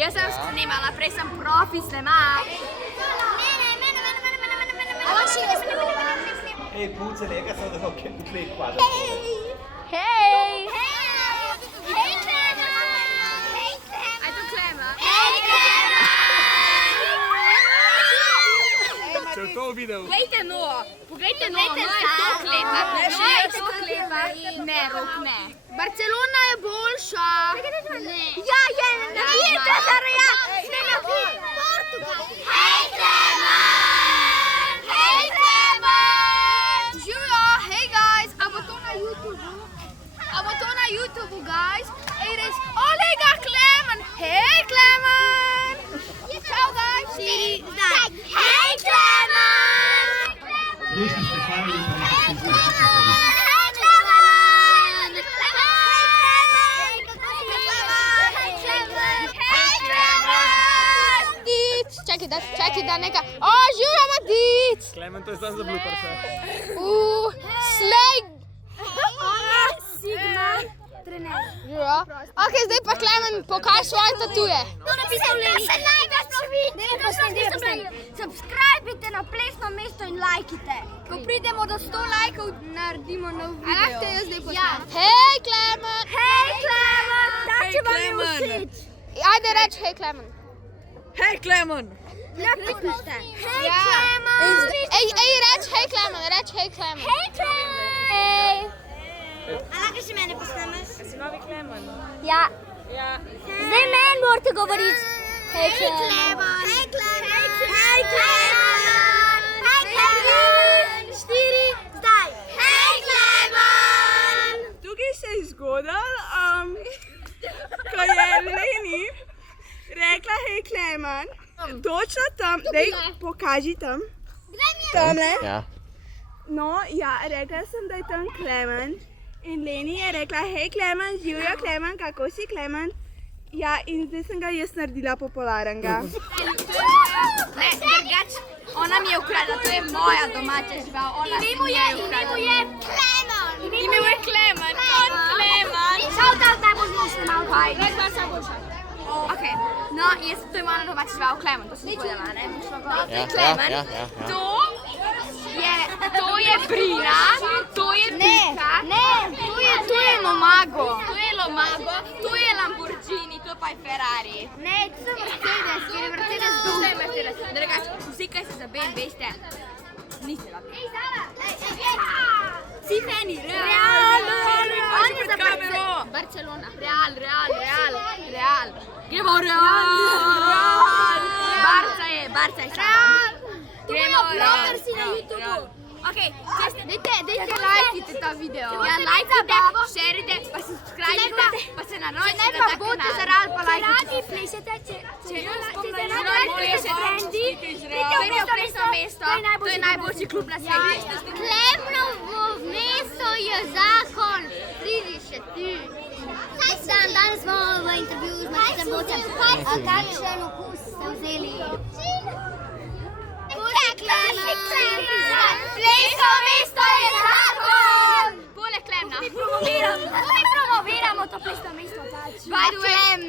Jaz sem snimala, prej sem profi snemal. Hej, punce, nekaj sem, da so tleh kvadrat. Hej! Aj to Klema? Če to videl. Poglejte no, no je to Klema. No je to Klema. Ne, Rok, ne. Barcelona je boljša. Ja, je, ne vidite, Zarja. Portugal. Hej, Klemen! Hej, Klemen! Živijo, hej, guys. A bo to na YouTubeu? Guys? Ej, res, olej ga, Klemen! Hej, Klemen! Čau, guys! Hej, Klemen! Prejšnji ste hvalili, pa nekaj ste Čakaj, da nekaj. O, živjo, Matič! Klemen, to je zdaj za blooper še. Slej! Sigma, trener. Živjo. Ok, zdaj pa Klemen, pokaž svoje tatuje. To napisal Leni. To se najbolj sploh vidi. Subscribite na Plesno mesto in lajkite. Ko pridemo do 100 lajkov, naredimo nov video. A lahko jaz zdaj počnem? Hej, Klemen! Hej, Klemen! Če vam je všeč. Ajde, reč hej, Klemen. Hej, Klemen! Napišite. Hej, Ja. Klemen! Ej, reč hej, Klemen, reč hej, Klemen. Hej, Klemen! Hej! A lahko še mene posnameš? Si novi Klemen? Ja. Ja. Zdaj meni morate govoriti. Hej, Klemen! Hej, Klemen! Hej, Klemen! Hej, Klemen! 4, zdaj! Hej, Klemen! Tukaj se je zgodilo, ko je Leni rekla, hej, Klemen, točno tam, daj, pokaži tam, tamle. Ja. No, ja, rekla sem, da je tam Klemen in Leni je rekla, hej, Klemen, živjo, Klemen, kako si, Klemen? Ja, in zdaj sem ga jaz naredila popularenga. Ne, drugač, ona mi je ukradla, to je moja domača žival. Ime mu je Klemen! Ime mu je Klemen, kot Klemen. Šalta najbolj zlošne malo. Kaj? Ok, no, to je moja domača žival, Klemen, to sem povedala, ne? Klemen, to je Brina, to je Pika. Ne, To je Lomago. To je Lomago, to je Lamborghini, to pa je Ferrari. ne, to je Mercedes, ker je Mercedes To je Mercedes. Drugač, vsi, kaj se za Ben, veste, niste labi. Si fani, Real. On je za Barcelona. Real. Gremo Real. Barca je šala. Gremo Real. si na YouTubeu. Ok, dajte lajkite ta video. Ja, lajkite, šerite, pa subscribite, pa se naročite na tak kanal. Če radi plešete, če trendi, Pridite v Plesno mesto, to je najboljši klub na svetu. Klemnovo mesto je zakon. Pridi še ti. Danes smo v intervjuju z Maticem Bocem. A kakšen okus ste vzeli? Plesno mesto je zakon! Poleg Klemna. Mi promoviramo to Plesno mesto. By the way,